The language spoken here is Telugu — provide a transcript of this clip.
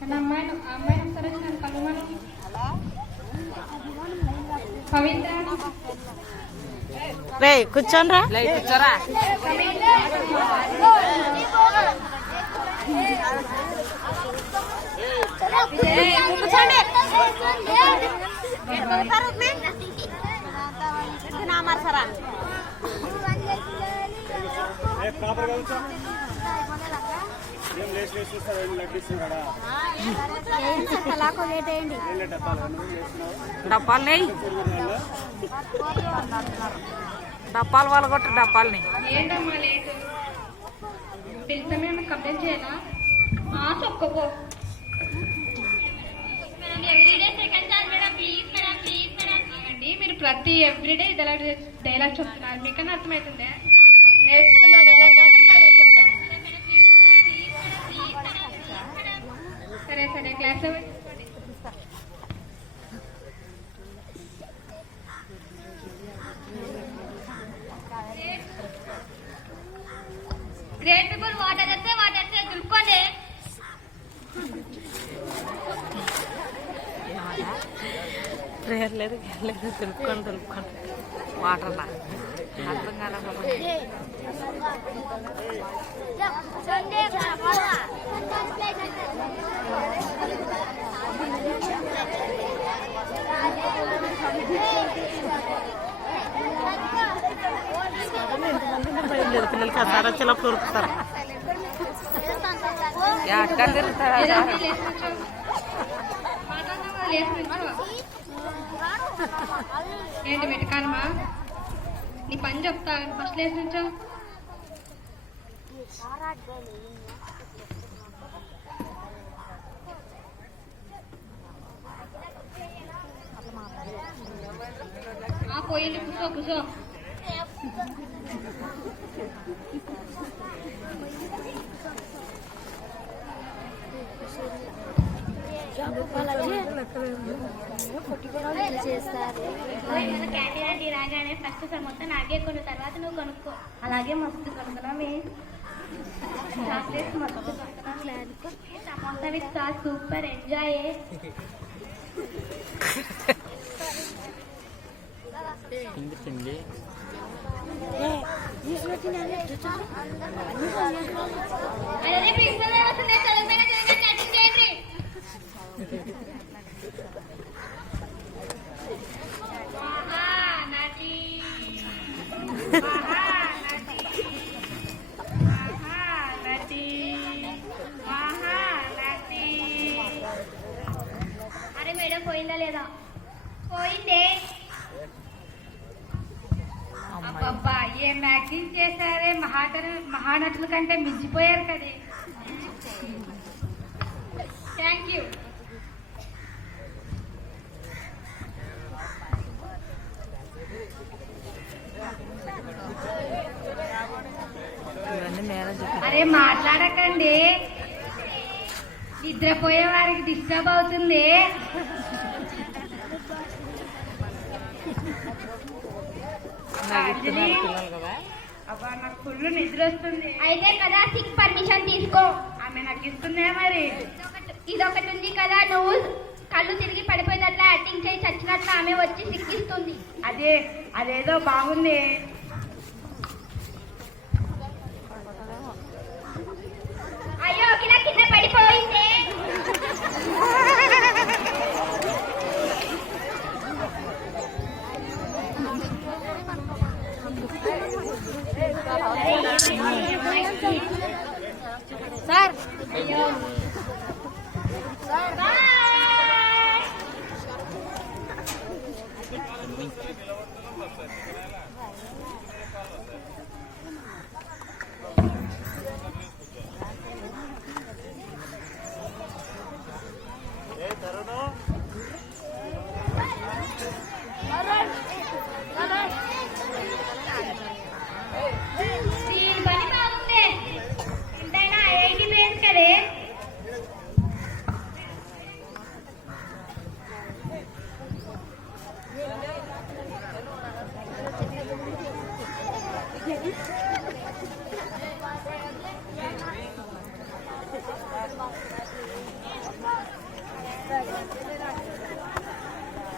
అమ్మాయి సరే కనుమను పవిత్ర రే కూర్చోండి రా కూర్చోరా సరా డబ్బాలు డబ్బాలు వాళ్ళు కొట్ట డబ్బాలని ఏంటమ్మా లేటు పిలిచామేమో కంప్లైంట్ చేయాలా చొక్కపో అండి మీరు ప్రతి ఎవ్రీడే డైలాగ్ చెప్తున్నారు మీకన్నా అర్థమవుతుందే నేర్చుకున్న డైలాగ్ చెప్తాం సరే సరే క్లాస్లో గ్రేట్ పీపుల్ వాటర్ వస్తే దులుపుకోండి ప్రేయర్ లేదు దులుపుకోండి వాటర్లా అర్థం కాలే పిల్లలకి ఆ సార్ వచ్చేలా దొరుకుతారు అక్కడ తిరుగుతారా ఏంటి మెటకానమా నీ పని చెప్తా ఫస్ట్ లేసి నుంచో పోయింది కూర్చో క్యాంటీన్ రాగానే ఫస్ట్ మొత్తం నాకే కొను తర్వాత నువ్వు కొనుక్కో అలాగే మస్తు కొనుక్కున్నామే చాక్లెట్స్ మస్తు కొనుక్కున్నాం samosa with sauce super enjoy అరే మేడం పోయిందా లేదా పోయిందే అబ్బా ఏం యాక్టింగ్ చేశారే మహానటుల కంటే మించిపోయారు కదే థ్యాంక్ యూ అరే మాట్లాడకండి నిద్రపోయే వారికి డిస్టర్బ్ అవుతుంది అబ్బా నాకు ఫుల్ నిద్ర వస్తుంది అయితే కదా సిక్ పర్మిషన్ తీసుకో ఆమె నాకు ఇస్తుందే మరి ఇదొకటి ఉంది కదా నువ్వు కళ్ళు తిరిగి పడిపోయినట్లా యాక్టింగ్ చేసి చచ్చినట్లు ఆమె వచ్చి సిక్కిస్తుంది అదేదో బాగుంది అయ్యో కింద కింద పడిపోయింది సార్ అయ్యో